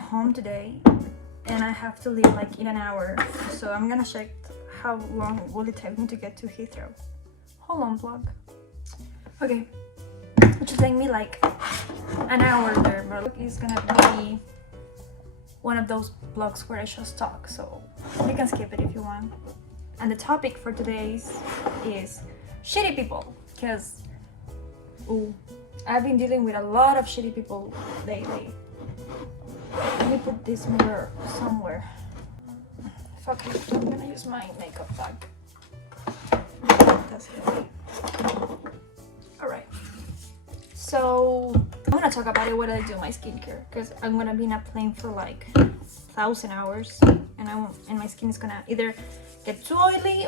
home today and I have to leave like in an hour, so I'm gonna check how long will it take me to get to Heathrow. Hold on, vlog. Okay, it should take me like an hour there, but it's gonna be one of those vlogs where I just talk, so you can skip it if you want. And the topic for today's is shitty people, because I've been dealing with a lot of shitty people lately. Let me put this mirror somewhere. Fuck it, I'm gonna use my makeup bag. That's it. Alright. So I'm gonna talk about it when I do my skincare, because I'm gonna be in a plane for like 1,000 hours and my skin is gonna either get too oily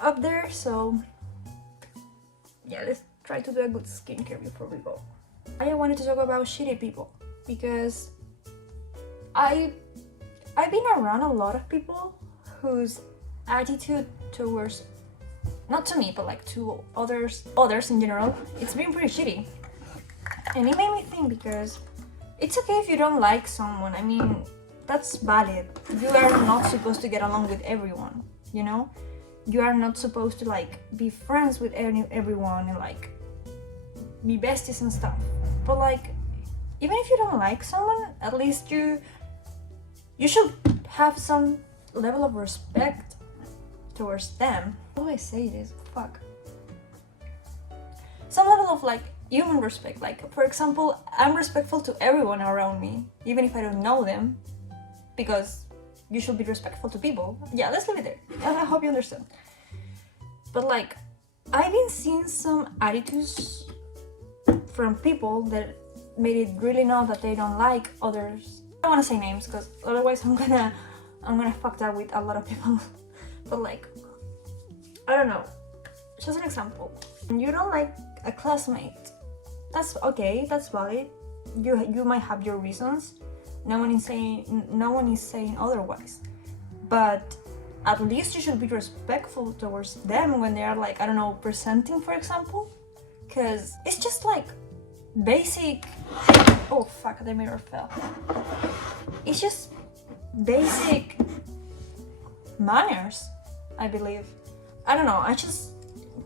up there, so yeah, let's try to do a good skincare before we go. I wanted to talk about shitty people because I've been around a lot of people whose attitude towards, not to me, but like to others in general, it's been pretty shitty. And it made me think, because it's okay if you don't like someone. I mean, that's valid. You are not supposed to get along with everyone, you know? You are not supposed to like be friends with everyone and like be besties and stuff. But like, even if you don't like someone, at least you should have some level of respect towards them. How do I say this? Fuck. Some level of like human respect. Like, for example, I'm respectful to everyone around me, even if I don't know them, because you should be respectful to people. Yeah, let's leave it there. I hope you understand. But like, I've been seeing some attitudes from people that made it really known that they don't like others. I don't want to say names because otherwise I'm gonna fuck that with a lot of people. But like, I don't know, just an example. You don't like a classmate, that's okay, that's valid. You might have your reasons. No one is saying otherwise, but at least you should be respectful towards them when they are like, I don't know, presenting, for example, because it's just like basic. Oh fuck, the mirror fell. It's just basic manners, I believe. I don't know,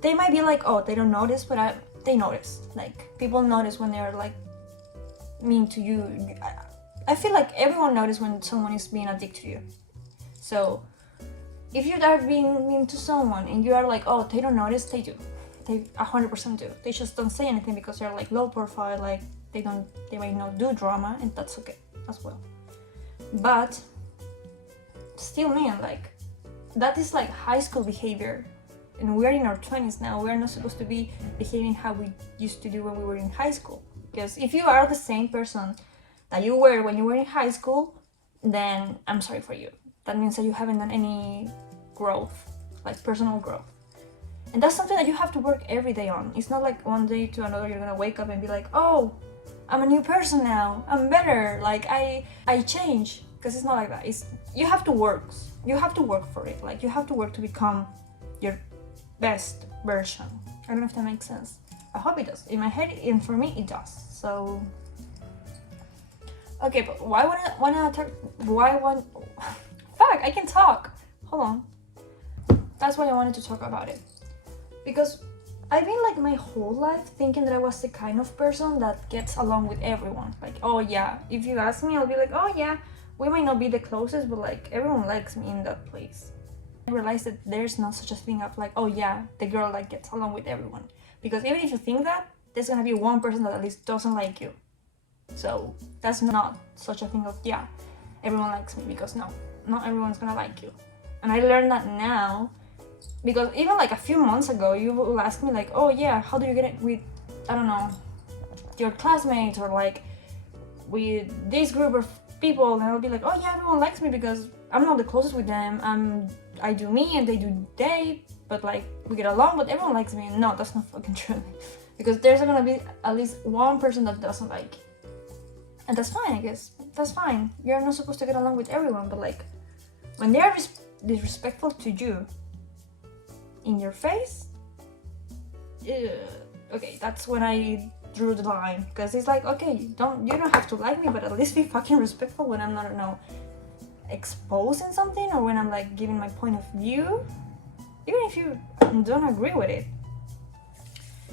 they might be like, oh, they don't notice, but they notice. Like, people notice when they're like mean to you. I feel like everyone notices when someone is being a dick to you. So if you are being mean to someone and you are like, oh, they don't notice, they do. They 100% do. They just don't say anything because they're like low profile, like they might not do drama, and that's okay as well. But still, man, like, that is like high school behavior, and we're in our 20s now. We're not supposed to be behaving how we used to do when we were in high school. Because if you are the same person that you were when you were in high school, then I'm sorry for you. That means that you haven't done any growth, like personal growth. And that's something that you have to work every day on. It's not like one day to another you're gonna wake up and be like, oh, I'm a new person now, I'm better, like I change. Because it's not like that. You have to work for it. Like, you have to work to become your best version. I don't know if that makes sense. I hope it does. In my head, and for me, it does. So okay, but fuck, I can talk. Hold on. That's why I wanted to talk about it. Because I've been like my whole life thinking that I was the kind of person that gets along with everyone. Like, oh yeah, if you ask me, I'll be like, oh yeah, we might not be the closest, but like everyone likes me in that place. I realized that there's not such a thing of like, oh yeah, the girl that gets along with everyone. Because even if you think that, there's gonna be one person that at least doesn't like you. So that's not such a thing of, yeah, everyone likes me, because no, not everyone's gonna like you. And I learned that now, because even like a few months ago, you will ask me like, oh yeah, how do you get it with, I don't know, your classmates, or like with this group of people, and I'll be like, oh yeah, everyone likes me because I'm not the closest with them. I do me and they do they, but like we get along, but everyone likes me. And no, that's not fucking true. Because there's gonna be at least one person that doesn't like you. And that's fine, I guess. That's fine. You're not supposed to get along with everyone, but like when they're disrespectful to you in your face, okay, that's when I drew the line, because it's like, okay, you don't have to like me, but at least be fucking respectful when I'm not, I don't know, exposing something, or when I'm like giving my point of view, even if you don't agree with it.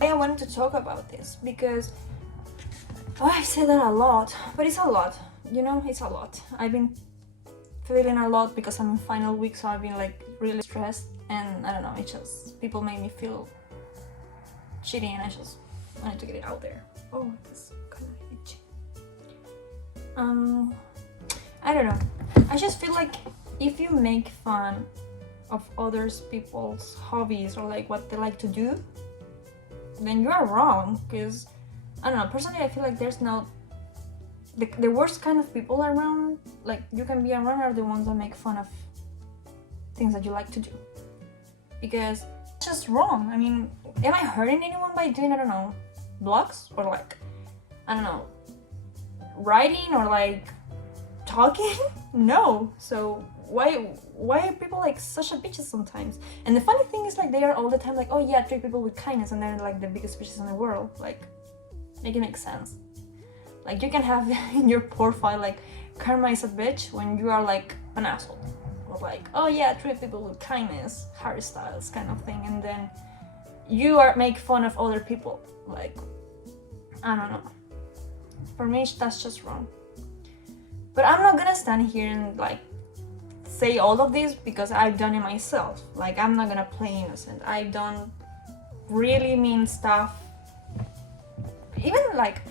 I wanted to talk about this because I've said that a lot, but it's a lot, you know, it's a lot. I've been feeling a lot because I'm in final week, so I've been like really stressed, and I don't know, it just, people make me feel shitty, and I just wanted to get it out there. Oh, it's kind of itchy. I don't know, I just feel like if you make fun of others people's hobbies or like what they like to do, then you are wrong. Because I don't know, personally I feel like there's no, the worst kind of people around, like you can be around, are the ones that make fun of things that you like to do, because it's just wrong. I mean, am I hurting anyone by doing, I don't know, blogs, or like, I don't know, writing, or like talking? No. So why are people like such a bitches sometimes? And the funny thing is, like, they are all the time like, oh yeah, treat people with kindness, and they're like the biggest bitches in the world. Like, make it make sense. Like, you can have in your profile like karma is a bitch when you are like an asshole, or like, oh yeah, treat people with kindness, Harry Styles kind of thing, and then you are make fun of other people. Like, I don't know, for me that's just wrong. But I'm not gonna stand here and like say all of this, because I've done it myself. Like, I'm not gonna play innocent. I don't really mean stuff. Even like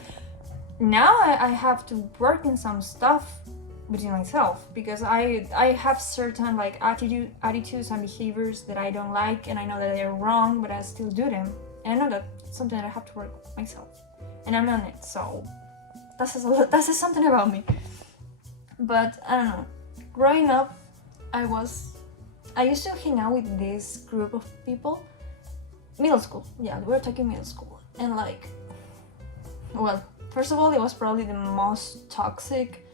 now I have to work in some stuff within myself, because I have certain like attitudes and behaviors that I don't like, and I know that they're wrong, but I still do them, and I know that it's something that I have to work myself, and I'm on it. So that says something about me. But I don't know, growing up, I used to hang out with this group of people, middle school, yeah, we're talking middle school, and like, well, first of all, it was probably the most toxic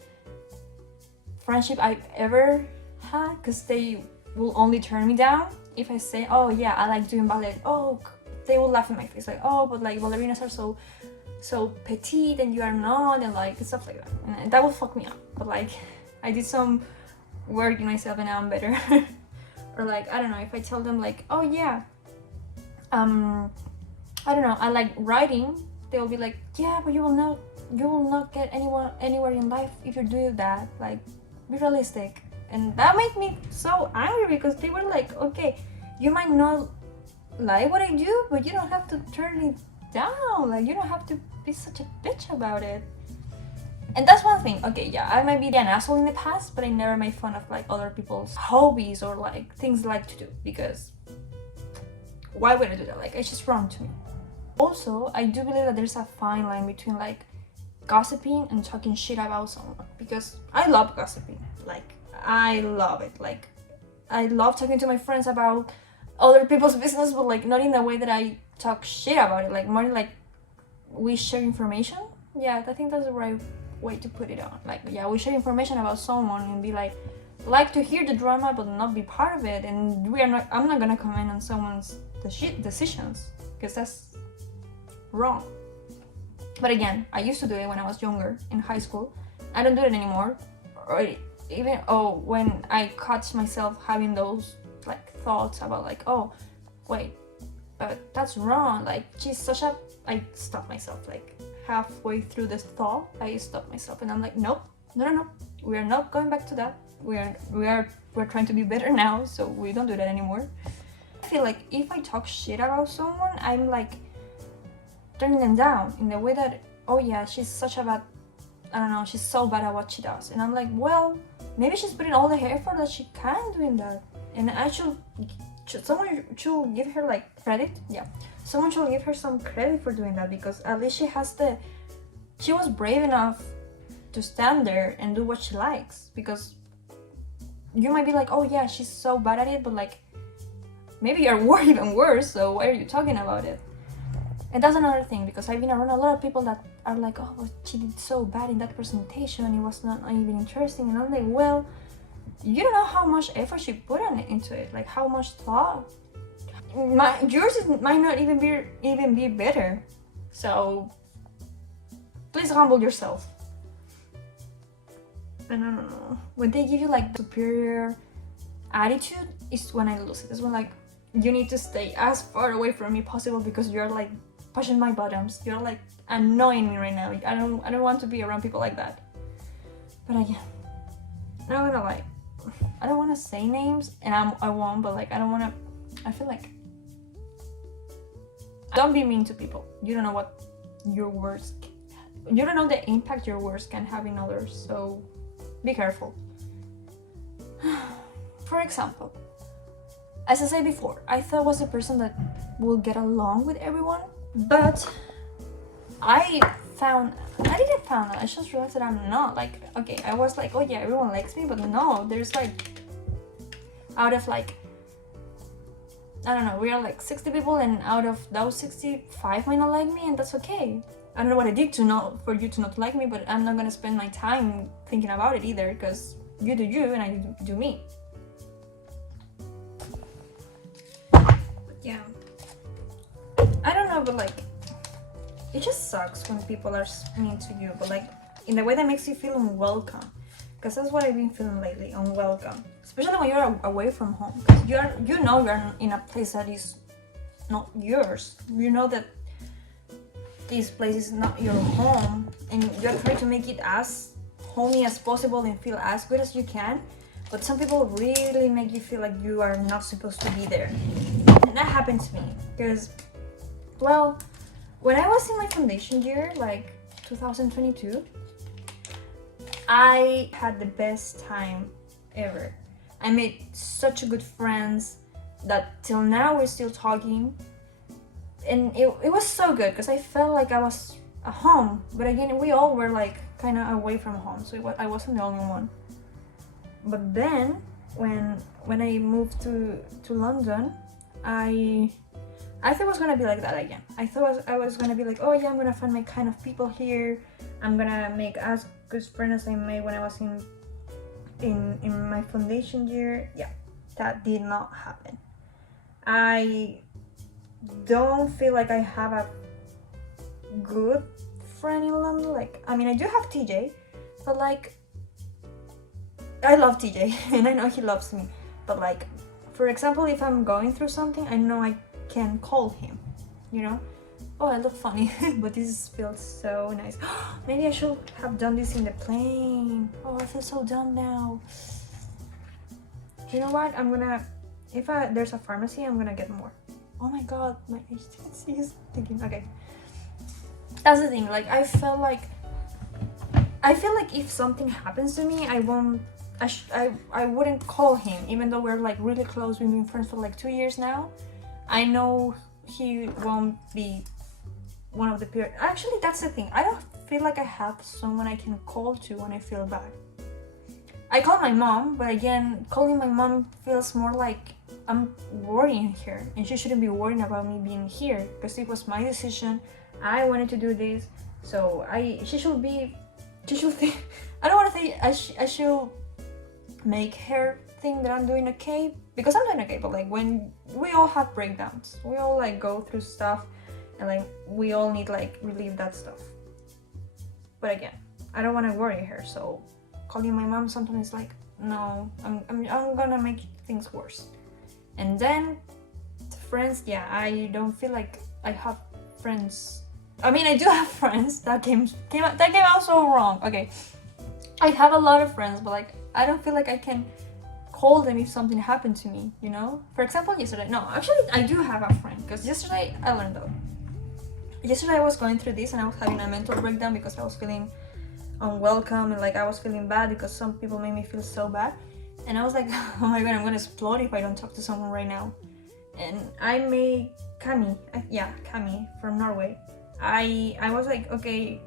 friendship I've ever had, because they will only turn me down if I say, oh yeah, I like doing ballet. Oh, they will laugh in my face like, oh, but like ballerinas are so petite and you are not, and like stuff like that, and that will fuck me up. But like, I did some work in myself and now I'm better. Or like, I don't know, if I tell them like, oh yeah, I don't know, I like writing, they'll be like, yeah, but you will not get anywhere in life if you do that. Like, be realistic. And that made me so angry, because they were like, okay, you might not like what I do, but you don't have to turn it down. Like, you don't have to be such a bitch about it. And that's one thing. Okay, yeah, I might be an asshole in the past, but I never made fun of like other people's hobbies or like things they like to do, because why would I do that? Like, it's just wrong to me. Also, I do believe that there's a fine line between like gossiping and talking shit about someone, because I love gossiping. Like, I love it. Like, I love talking to my friends about other people's business, but like not in the way that I talk shit about it. Like, more like we share information. Yeah, I think that's the right way to put it on. Like, yeah, we share information about someone and be like to hear the drama but not be part of it. And I'm not gonna comment on someone's decisions, because that's wrong. But again, I used to do it when I was younger in high school. I don't do it anymore. Or even when I catch myself having those like thoughts about like, oh wait, but that's wrong, like she's such a, I stop myself. Like, halfway through this thought, I stop myself and I'm like, nope, no, we are not going back to that. We're trying to be better now, so we don't do that anymore. I feel like if I talk shit about someone, I'm like turning them down in the way that, oh yeah, she's such a bad, I don't know, she's so bad at what she does. And I'm like, well, maybe she's putting all the effort that she can doing that, and someone should give her like credit. Yeah, someone should give her some credit for doing that, because at least she was brave enough to stand there and do what she likes. Because you might be like, oh yeah, she's so bad at it, but like maybe you're even worse, so why are you talking about it? And that's another thing, because I've been around a lot of people that are like, oh, but she did so bad in that presentation, it was not even interesting. And I'm like, well, you don't know how much effort she put into it, like how much thought. Yours might not even be better. So please humble yourself. And I don't know, when they give you like superior attitude is when I lose it. It's when like you need to stay as far away from me possible because you're like pushing my buttons. You're like annoying me right now. I don't want to be around people like that. But again, I'm not gonna lie, I don't want to say names, and I won't, but like I don't want to. I feel like, don't be mean to people. You don't know what your words. You don't know the impact your words can have in others. So be careful. For example, as I said before, I thought I was a person that will get along with everyone, but I didn't found out, I just realized that I'm not. Like, okay, I was like, oh yeah, everyone likes me, but no, there's like, out of like, I don't know, we are like 60 people, and out of those 65 might not like me, and that's okay. I don't know what I did to know for you to not like me, but I'm not gonna spend my time thinking about it either, because you do you and I do me. Yeah, I don't know, but like, it just sucks when people are mean to you, but like in a way that makes you feel unwelcome, because that's what I've been feeling lately, unwelcome, especially when you're away from home, because you know you're in a place that is not yours. You know that this place is not your home, and you're trying to make it as homey as possible and feel as good as you can, but some people really make you feel like you are not supposed to be there. And that happened to me because, well, when I was in my foundation year, like 2022, I had the best time ever. I made such good friends that till now we're still talking, and it was so good because I felt like I was at home, but again, we all were like kind of away from home, so I wasn't the only one. But then when I moved to London, I thought it was gonna be like that again. I thought I was gonna be like, oh yeah, I'm gonna find my kind of people here. I'm gonna make as good friends as I made when I was in my foundation year. Yeah, that did not happen. I don't feel like I have a good friend in London. Like, I mean, I do have TJ, but like, I love TJ and I know he loves me. But like, for example, if I'm going through something, I know I can call him, you know. Oh, I look funny, but this feels so nice. Maybe I should have done this in the plane. Oh, I feel so dumb now. You know what? I'm gonna, if there's a pharmacy, I'm gonna get more. Oh my god, my HTC is thinking. Okay, that's the thing. Like, I feel like if something happens to me, I wouldn't call him, even though we're like really close. We've been friends for like 2 years now. I know he won't be one of the peers. Actually, that's the thing. I don't feel like I have someone I can call to when I feel bad. I call my mom, but again, calling my mom feels more like I'm worrying her, and she shouldn't be worrying about me being here because it was my decision. I wanted to do this, so she should think. I don't want to say I should make her think that I'm doing okay, because I'm doing okay, but like, when we all have breakdowns, we all like go through stuff, and like we all need like relieve that stuff. But again, I don't want to worry her, so calling my mom sometimes is like, no, I'm gonna make things worse. And then friends, yeah, I don't feel like I have friends. I mean, I do have friends. That came out so wrong. Okay, I have a lot of friends, but like, I don't feel like I can call them if something happened to me, you know? For example, yesterday, no, actually I do have a friend, because yesterday I learned though. Yesterday I was going through this and I was having a mental breakdown because I was feeling unwelcome, and like I was feeling bad because some people made me feel so bad. And I was like, oh my god, I'm gonna explode if I don't talk to someone right now. And I made Cami from Norway. I was like, okay,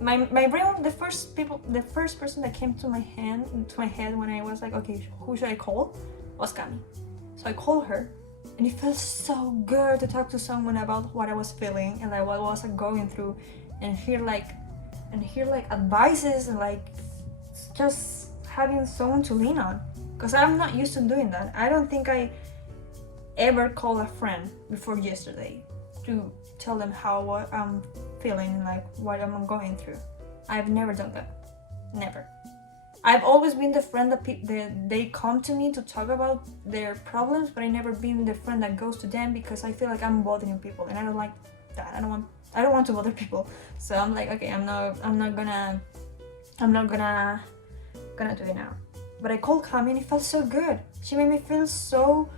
my brain, the first person that came to my head when I was like, okay, who should I call, was Cami. So I called her, and it felt so good to talk to someone about what I was feeling and like what I was going through, and hear like advices, and like just having someone to lean on, because I'm not used to doing that. I don't think I ever called a friend before yesterday to tell them how I'm feeling, like what I'm going through. I've never done that. Never. I've always been the friend that they come to me to talk about their problems, but I never been the friend that goes to them because I feel like I'm bothering people, and I don't like that. I don't want to bother people. So I'm like, okay, I'm not gonna do it now. But I called Cami and it felt so good. She made me feel so.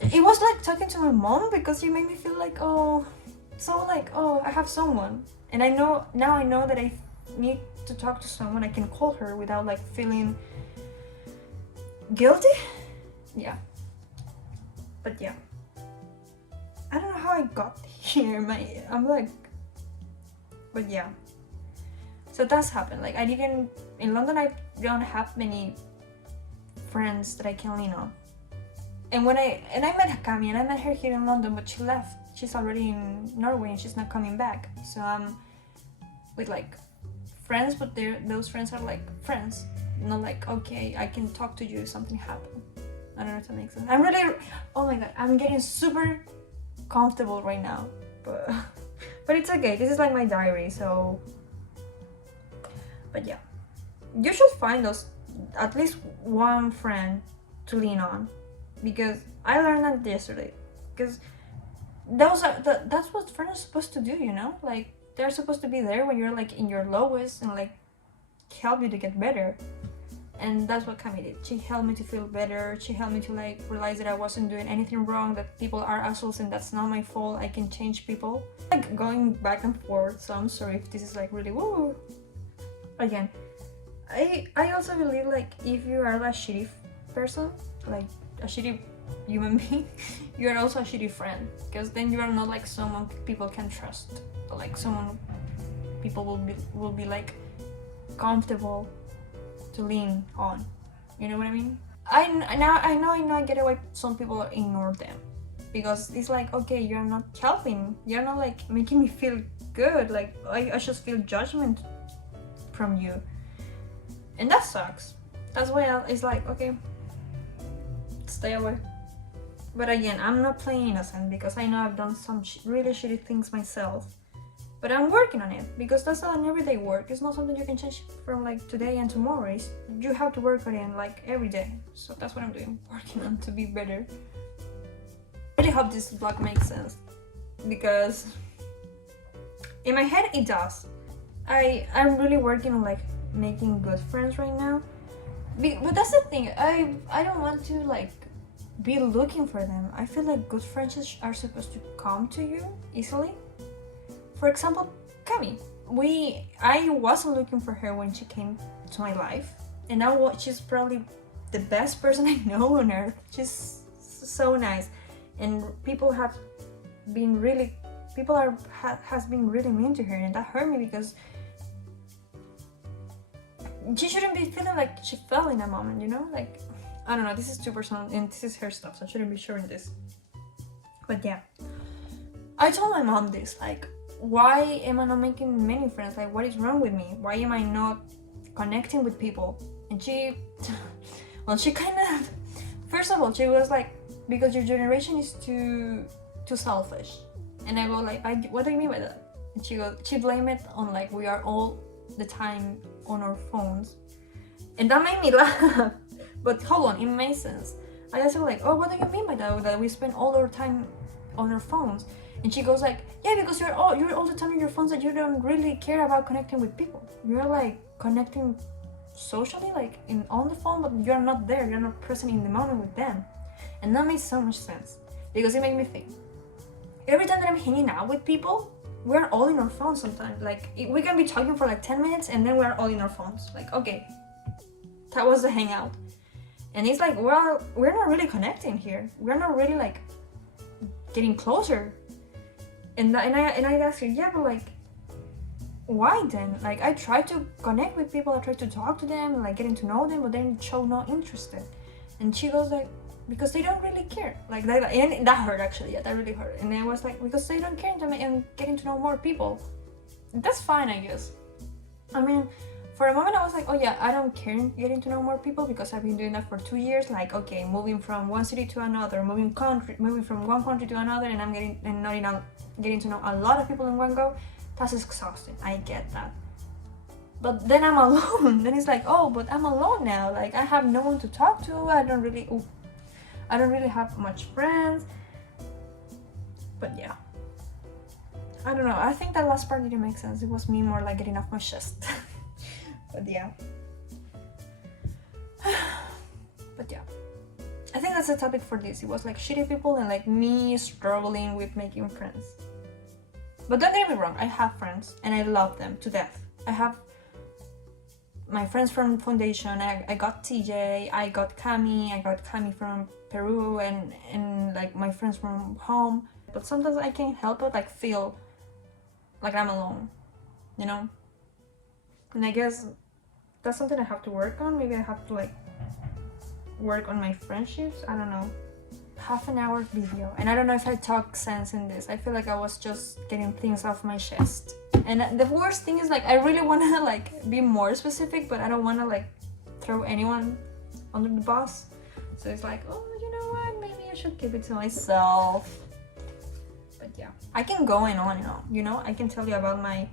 It was like talking to my mom because she made me feel like, oh, I have someone, and I know that I need to talk to someone. I can call her without like feeling guilty. Yeah. But yeah, I don't know how I got here. But yeah. So that's happened. Like in London I don't have many friends that I can lean on. And I met Cami and I met her here in London, but she left. She's already in Norway and she's not coming back. So I'm with like friends, but those friends are like friends. Not like, okay, I can talk to you if something happened. I don't know if that makes sense. Oh my god, I'm getting super comfortable right now. But it's okay. This is like my diary, so. But yeah. You should find at least one friend to lean on. Because I learned that yesterday. Because that's what friends are supposed to do, you know? Like, they're supposed to be there when you're like in your lowest and like help you to get better. And that's what Cami did. She helped me to feel better. She helped me to like realize that I wasn't doing anything wrong, that people are assholes and that's not my fault. I can change people. Like going back and forth, so I'm sorry if this is like really woo. Again, I also believe like if you are a shitty person, like a shitty human being, you are also a shitty friend, because then you are not like someone people can trust, or like someone people will be like comfortable to lean on. You know what I mean? I know I get why some people ignore them, because it's like, okay, you're not helping, you're not like making me feel good, like I just feel judgment from you, and that sucks. That's why it's like, okay, stay away. But again, I'm not playing innocent because I know I've done some really shitty things myself. But I'm working on it because that's an everyday work. It's not something you can change from like today and tomorrow. You have to work on it like every day. So that's what I'm doing, working on to be better. I really hope this vlog makes sense because in my head it does. I'm really working on like making good friends right now. But that's the thing. I don't want to like be looking for them. I feel like good friendships are supposed to come to you easily. For example, Cami. I wasn't looking for her when she came to my life, and now she's probably the best person I know on earth. She's so nice, and people has been really mean to her, and that hurt me because she shouldn't be feeling like she felt in that moment, you know? Like, I don't know, this is too personal and this is her stuff, so I shouldn't be sharing this. But yeah, I told my mom this, like, why am I not making many friends? Like, what is wrong with me? Why am I not connecting with people? And she kind of, first of all, she was like, because your generation is too selfish. And I go like, what do you mean by that? And she blamed it on like, we are all the time on our phones. And that made me laugh. But hold on, it makes sense. I asked her like, oh, what do you mean by that? That we spend all our time on our phones? And she goes like, yeah, because you're all the time on your phones that you don't really care about connecting with people. You're like connecting socially, like on the phone, but you're not there. You're not present in the moment with them. And that made so much sense because it made me think. Every time that I'm hanging out with people, we're all in our phones sometimes. Like, we can be talking for like 10 minutes and then we're all in our phones. Like, okay, that was the hangout. And it's like, well, we're not really connecting here. We're not really like getting closer. And I asked her, yeah, but like, why then? Like, I try to connect with people, I try to talk to them, like getting to know them, but they show no interest. And she goes like, because they don't really care. Like that, and that hurt actually. Yeah, that really hurt. And I was like, because they don't care and getting to know more people. And that's fine, I guess. I mean, for a moment I was like, oh yeah, I don't care getting to know more people because I've been doing that for 2 years. Like, okay, moving from one city to another, moving from one country to another, and I'm getting to know a lot of people in one go. That's exhausting. I get that. But then I'm alone. Then it's like, oh, but I'm alone now. Like I have no one to talk to. I don't really have much friends. But yeah, I don't know. I think that last part didn't make sense. It was me more like getting off my chest. But yeah. But yeah, I think that's the topic for this. It was like shitty people and like me struggling with making friends. But don't get me wrong, I have friends and I love them to death. I have my friends from foundation. I got TJ, I got Cami from Peru, and like my friends from home. But sometimes I can't help but like feel like I'm alone, you know? And I guess that's something I have to work on. Maybe I have to like work on my friendships. I don't know. Half an hour video, and I don't know if I talk sense in this. I feel like I was just getting things off my chest. And the worst thing is like I really want to like be more specific, but I don't want to like throw anyone under the bus. So it's like, oh, you know what? Maybe I should keep it to myself. But yeah, I can go on, you know. I can tell you about my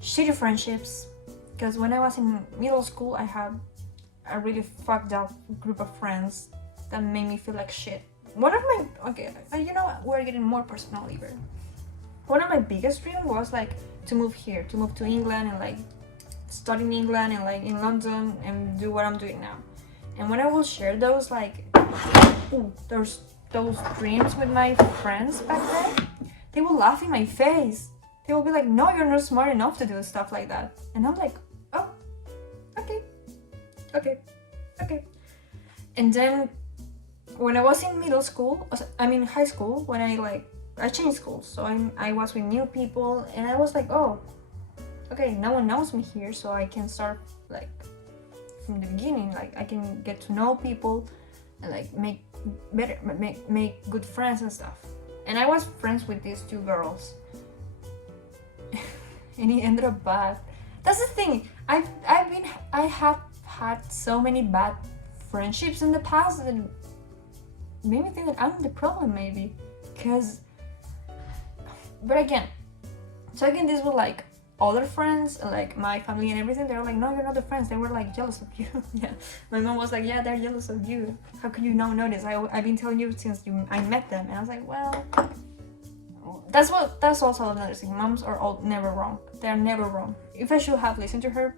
shitty friendships, because when I was in middle school, I had a really fucked up group of friends that made me feel like shit. One of my, you know what, we're getting more personal here. One of my biggest dreams was like to move here, to move to England and like study in England and like in London and do what I'm doing now. And when I will share those like, those dreams with my friends back then, they will laugh in my face. They will be like, no, you're not smart enough to do stuff like that. And I'm like, oh, okay. And then when I was in middle school, high school, when I changed schools, so I was with new people, and I was like, oh, okay, no one knows me here, so I can start like from the beginning. Like I can get to know people and like make good friends and stuff. And I was friends with these two girls, and it ended up bad. That's the thing. I have had so many bad friendships in the past that made me think that I'm the problem, maybe. But again, this was like other friends, like my family and everything. They were like, no, you're not the friends. They were like jealous of you. Yeah, my mom was like, yeah, they're jealous of you. How could you not notice? I've been telling you since I met them. And I was like, well, that's also another thing. Moms are all never wrong. They are never wrong. If I should have listened to her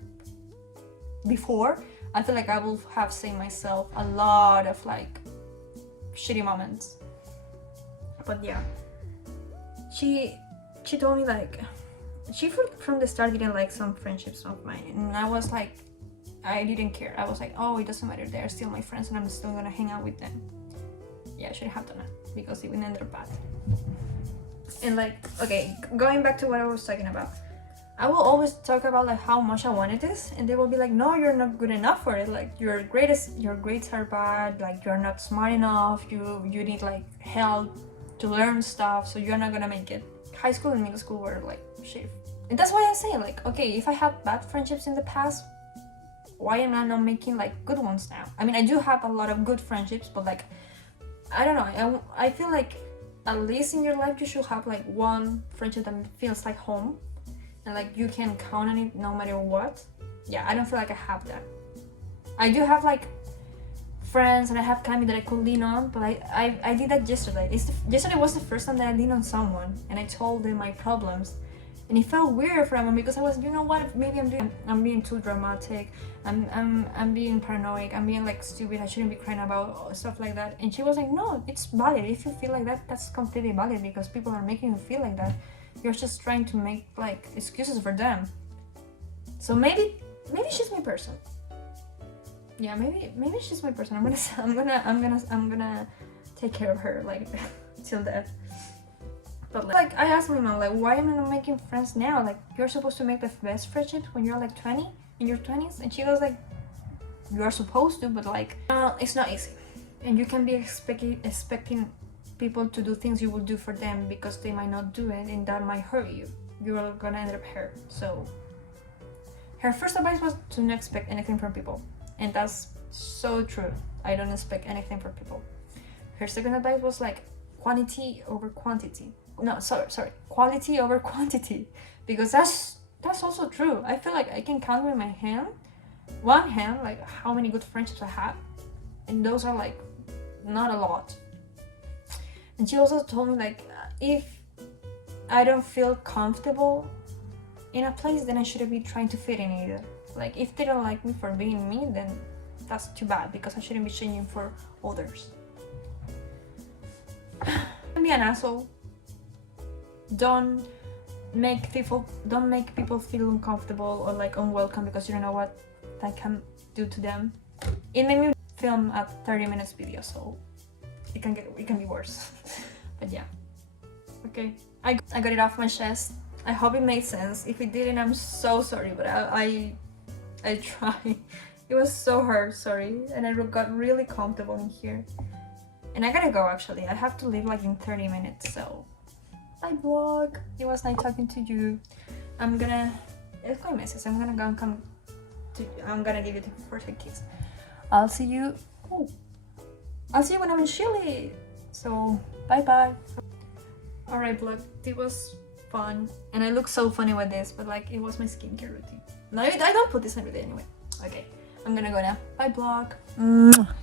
before, I feel like I will have saved myself a lot of like shitty moments. But yeah, she told me like she from the start didn't like some friendships of mine, and I was like, I didn't care. I was like, oh, it doesn't matter, they're still my friends and I'm still gonna hang out with them. Yeah, I should have done that because it ended up bad. And like, okay, going back to what I was talking about, I will always talk about like how much I wanted this, and they will be like, no, you're not good enough for it. Like your grades are bad. Like you're not smart enough. You need like help to learn stuff, so you're not gonna make it. High school and middle school were like shit. And that's why I say like, okay, if I had bad friendships in the past, why am I not making like good ones now? I mean, I do have a lot of good friendships, but like, I don't know. I feel like at least in your life you should have like one friendship that feels like home. And like you can count on it no matter what. Yeah, I don't feel like I have that. I do have like friends, and I have Cami that I could lean on, but I did that yesterday. Yesterday was the first time that I leaned on someone, and I told them my problems, and it felt weird for them because I was, you know what? Maybe I'm being too dramatic. I'm being paranoid. I'm being like stupid. I shouldn't be crying about stuff like that. And she was like, no, it's valid. If you feel like that, that's completely valid because people are making you feel like that. You're just trying to make like excuses for them. So maybe she's my person. Yeah, maybe she's my person. I'm gonna take care of her like till death. But like I asked my mom like, why am I not making friends now? Like you're supposed to make the best friendships when you're like 20 in your 20s, and she was like, you are supposed to, but like it's not easy, and you can be expecting people to do things you will do for them because they might not do it, and that might hurt you. You're gonna end up hurt. So her first advice was to not expect anything from people, and that's so true. I don't expect anything from people. Her second advice was like quantity over quantity. no, sorry, quality over quantity, because that's also true. I feel like I can count with my hand, one hand, like how many good friendships I have, and those are like not a lot. And she also told me like if I don't feel comfortable in a place, then I shouldn't be trying to fit in either. Like if they don't like me for being me, then that's too bad, because I shouldn't be changing for others. Don't be an asshole. Don't make people feel uncomfortable or like unwelcome, because you don't know what that can do to them. It made me film a 30 minutes video, so it can be worse. But yeah, okay, I got it off my chest. I hope it made sense. If it didn't, I'm so sorry, but I tried. It was so hard, sorry, and I got really comfortable in here. And I gotta go, actually. I have to leave like in 30 minutes, so bye vlog. It was nice talking to you. It's quite messy, so I'm gonna give you the first kiss. I'll see you when I'm in Chile. So bye bye. Alright vlog, it was fun, and I look so funny with this, but like it was my skincare routine. No, I don't put this every day anyway. Okay, I'm gonna go now. Bye vlog.